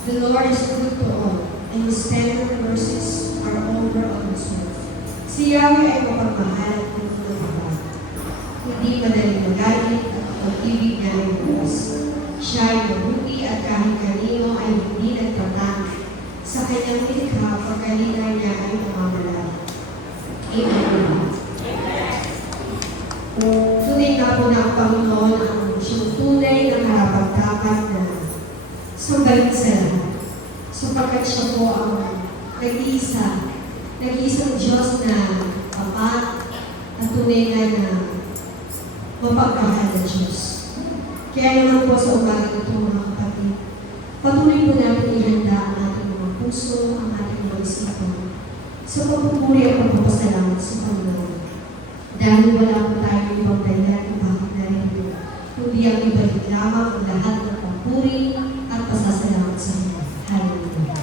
The Lord is good to all, and His tender mercies are over all His earth. Si Yahweh ay mapagmahal at puno ng baba. Hindi madaling magalit at ang pag-ibig niya ay bukas. Siya ay mabuti at kahit kanino ay hindi nagtatanggi. Sa kanyang likha, pagkalina niya ay mamamalaki. Amen. Tunay nga po na ang Panginoon ang siyang tunay na karapat-dapat na sambahin sa lahat. Sapagkat siya po ang nag-iisang Diyos na tapat at tunay na mapagmahal na Diyos. Kaya naman po sa umaga ito mga kapatid, patuloy po natin ihanda ang ating mga puso, ang ating mga isipan sa pagpupuri at pagpapasalamat sa Panginoon. Dahil wala po tayong ibang dahilan kung bakit narito, kundi ang ibalik lamang ang lahat ng pagpuri at pasasalamat sa Kanya. Hallelujah.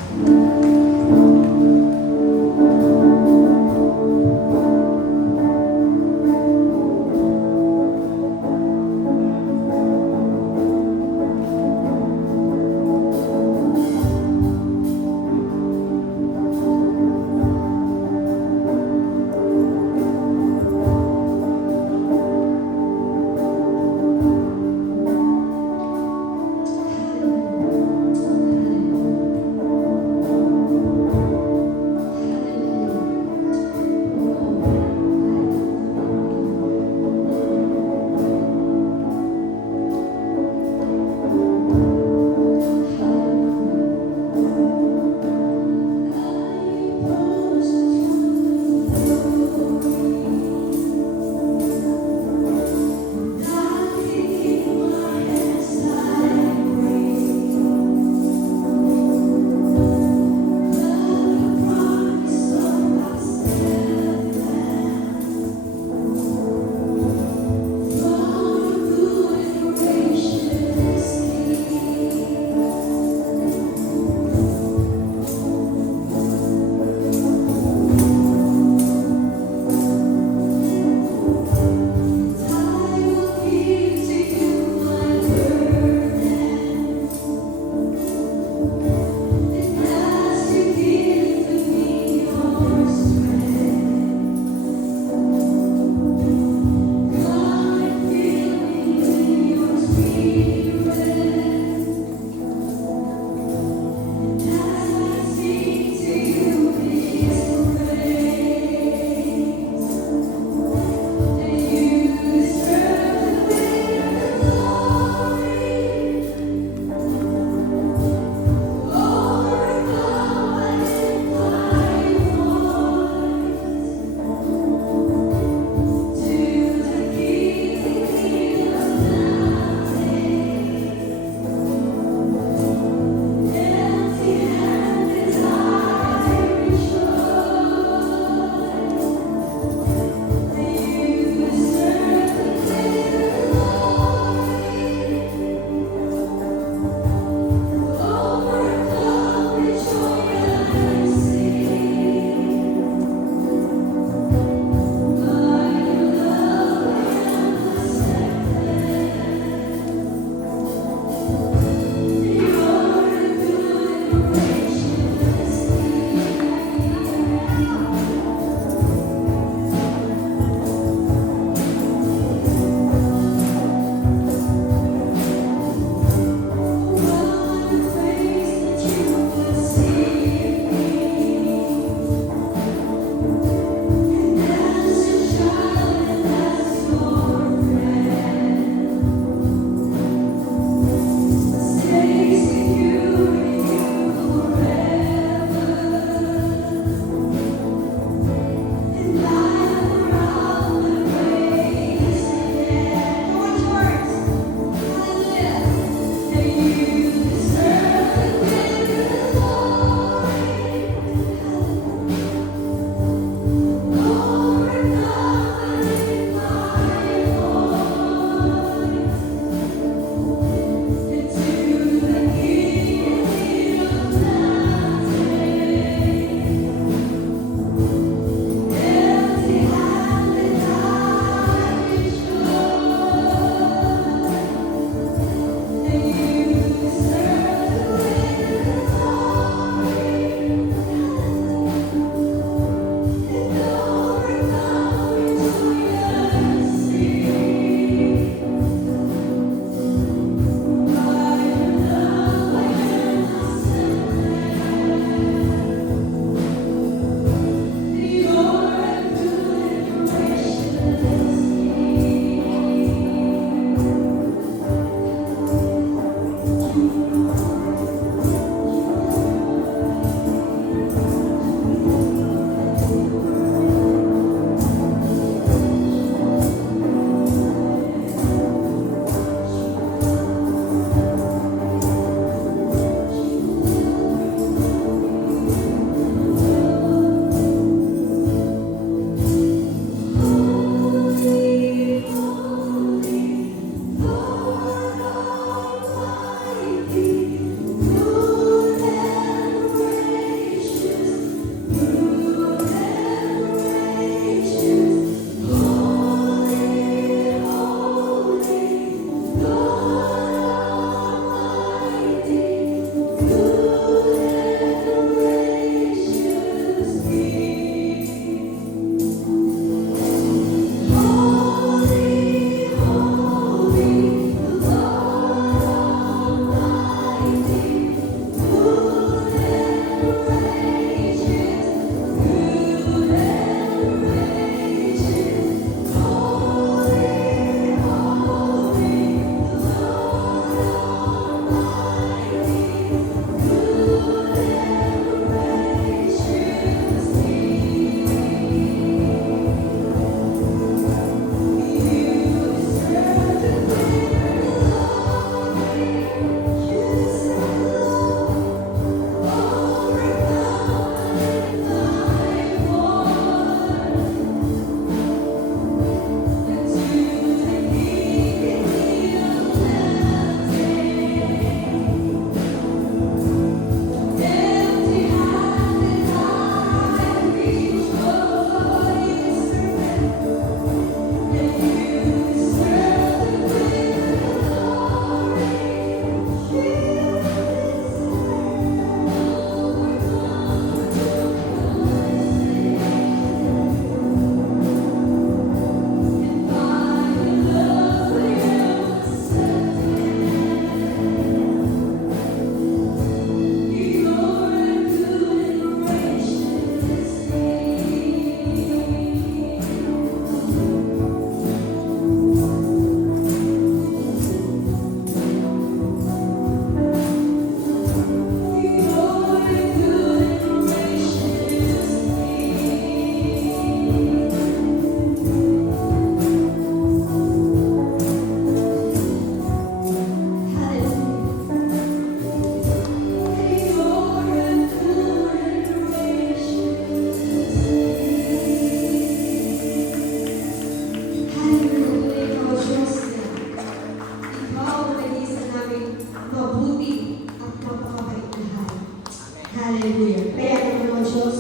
Hallelujah. Kaya naman, Lord Diyos,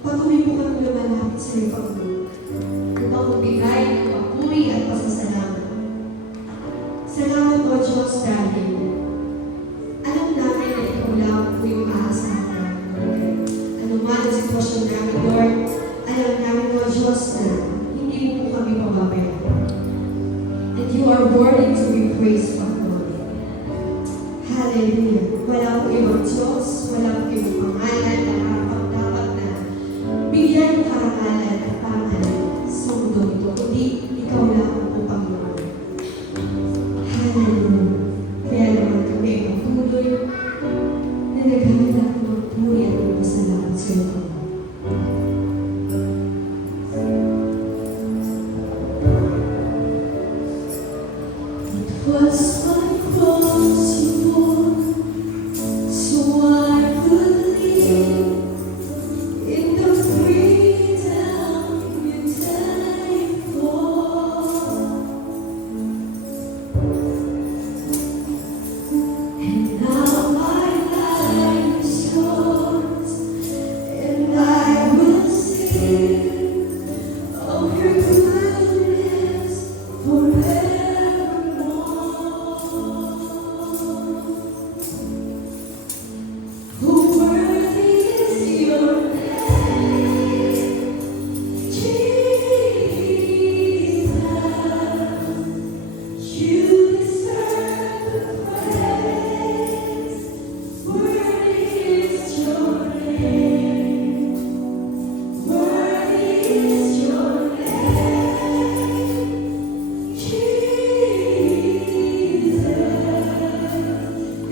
patuloy po kami lumalapit sa iyo, Panginoon. Upang magbigay ng papuri at pasasalamat. Salamat, Lord Diyos, dahil alam namin na ikaw lang po yung aasahan namin. Ano man ang sitwasyon namin, Lord, alam namin, Lord Diyos, na hindi mo po kami pababayaan. And you are worthy to be praised, Panginoon. Hallelujah. Wala po ibang Diyos, wala po ibang pangalan na dapat na bigyan ng karangalan at pangalan sa mundo ito. Kundi ikaw lang po, Panginoon. Hallelujah. Kaya naman kami patuloy na naghahanap ng puri at magpasalamat sa iyo, Panginoon. It was my cross you bore, so I could live in the freedom you died for. And now my life is yours, and I will sing of your goodness forevermore. Oh, worthy is your name, Jesus. You deserve the praise. Worthy is your name. Worthy is your name, Jesus.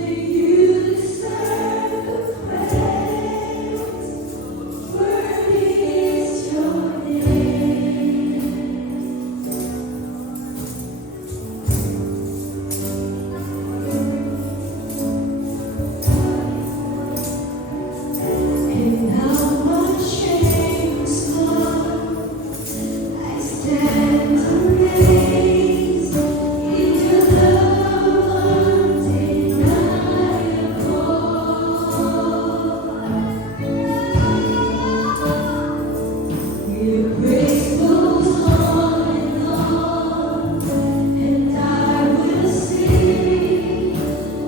And you deserve the praise. Worthy is your name. And now my shame is gone. I stand amazed in your love undeniable. Your grace goes on, and I will sing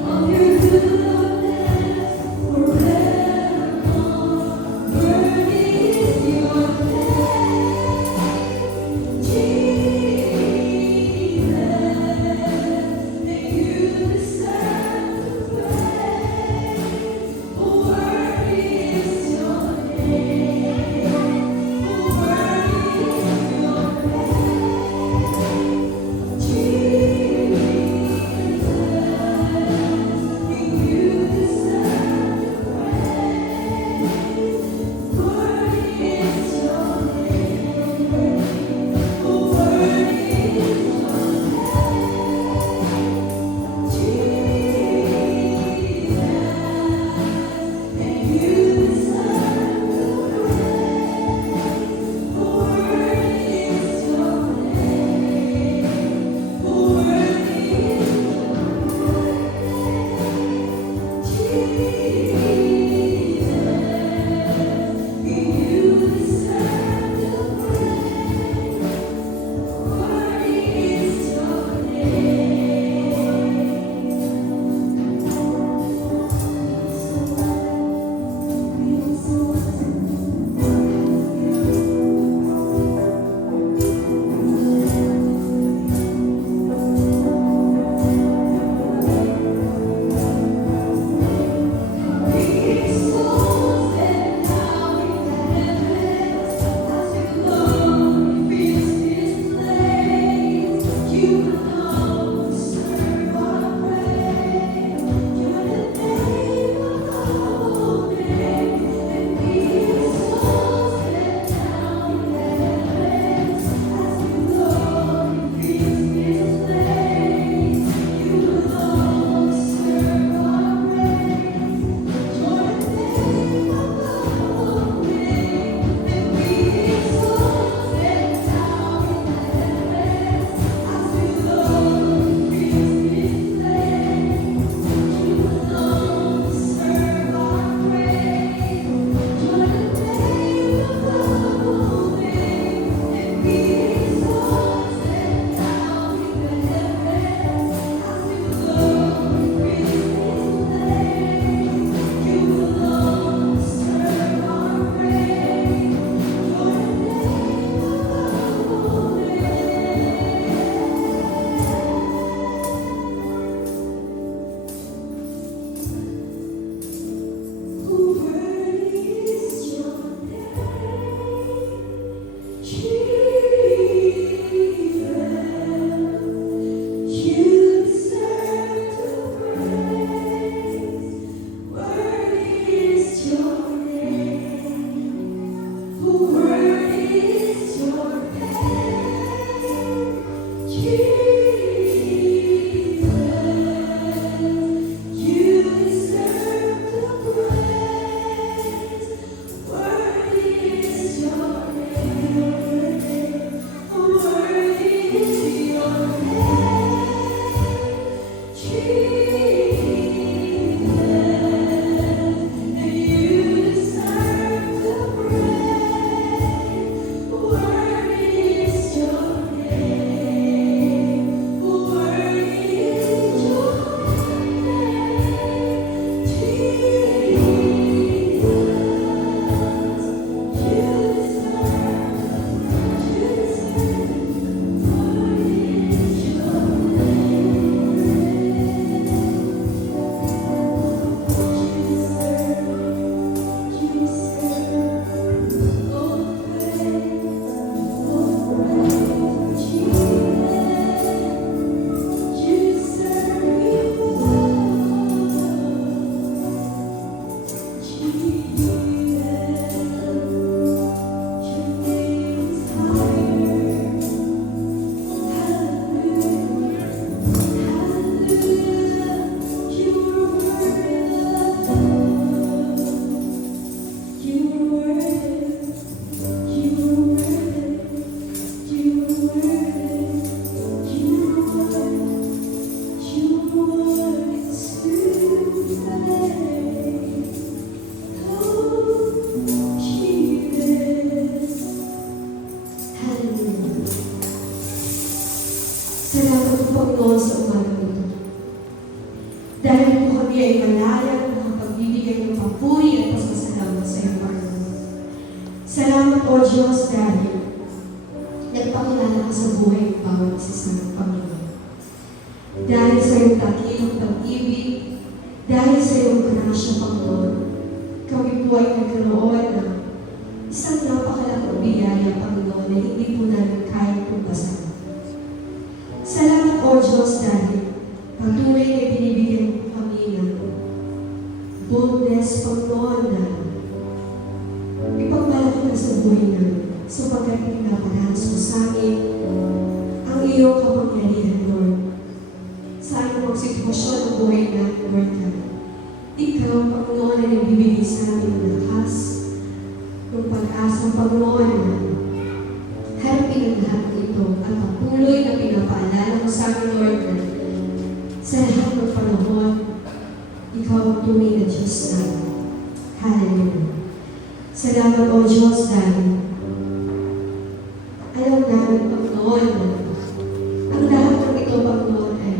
of your goodness forevermore. Worthy is your name, Jesus, and you deserve the praise. Oh, worthy is your name. Oh, worthy is your name, Jesus, and you deserve the praise. Worthy is your name. Oh, worthy is your name, Jesus, and you deserve the praise. Worthy is your name. Worthy is your name. Hallelujah. Salamat po, Panginoon, sa umaga ito. Dahil po kami ay malayang makapagbibigay ng papuri at pasasalamat sa iyo, Panginoon. Salamat, O Diyos, dahil nagpakilala ka sa buhay ng bawat isa sa aming Panginoon. Dahil sa iyong dakilang pag-ibig, dahil sa iyong grasya, Panginoon, kami po ay nagkaroon ng isang napakalaking biyaya, Panginoon, na hindi po namin kaya pagbasan. Salamat, O Diyos, dahil patuloy na binibigyan po kami ng boldness, Panginoon, na ipagmalaki na sa buhay namin sapagkat pinapadanas mo sa amin ang iyong kapangyarihan, Lord. Sa anong mga sitwasyon ng buhay namin, Lord God. Ikaw, Panginoon, na nagbibigay sa amin ng lakas, ng pag-asa, Panginoon, na harapin ang lahat ito at patuloy na pinapaalala mo sa amin, Lord, na sa lahat ng panahon, ikaw ang tunay na Diyos namin. Hallelujah. Salamat, O Diyos, dahil alam namin, Panginoon, na ang lahat ng ito, Panginoon, ay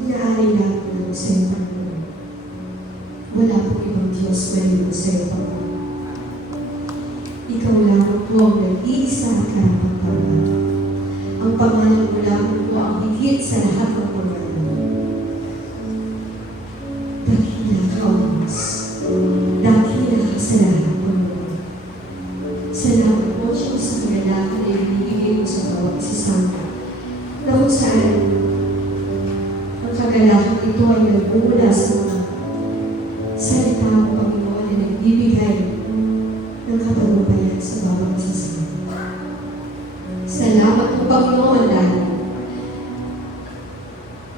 inaari natin ng sa iyo, Panginoon. Wala pong ibang Diyos maliban sa iyo, Panginoon. Ikaw lamang po ang nag-iisa at karapat-dapat. Ang pangalan mo lamang po ang higit sa lahat ng pangalan. Dakila ka, O Diyos. Dakila ka sa lahat, Panginoon. Salamat po, Diyos, sa kagalakan na ibinibigay mo sa bawat isa sa amin. Na kung saan ang kagalakan ito ay nagmumula sa mga salita mo, Panginoon, na nagbibigay ng katagumpayan sa bawat isa sa amin. Salamat po, Panginoon, dahil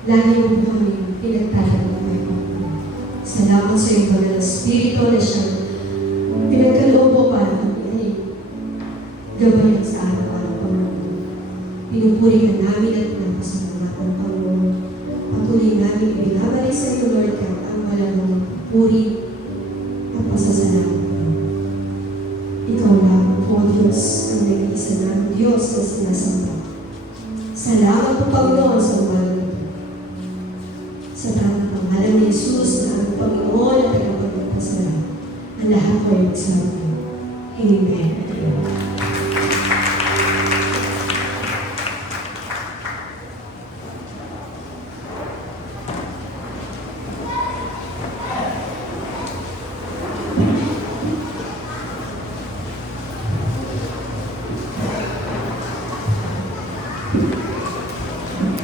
lagi mo po kami pinagtatagumpay, Panginoon. Salamat sa iyong Banal na Espiritu na siyang pinagkaloob mo para kami ay gabayan sa araw-araw, Panginoon. Pinupuri ka namin at pinapasalamatan, Panginoon. Patuloy namin ibinabalik sa iyo, Lord God, ang walang puri at pasasalamat. Ikaw lamang po, Diyos, ang nag-iisa namin Diyos na sinasamba. Salamat po, Panginoon, sa umaga ito. Sa tanang pangalan ni Jesus na ang Panginoon at tagapagpapasalamat. Ang lahat ko ay magsabi. Amen.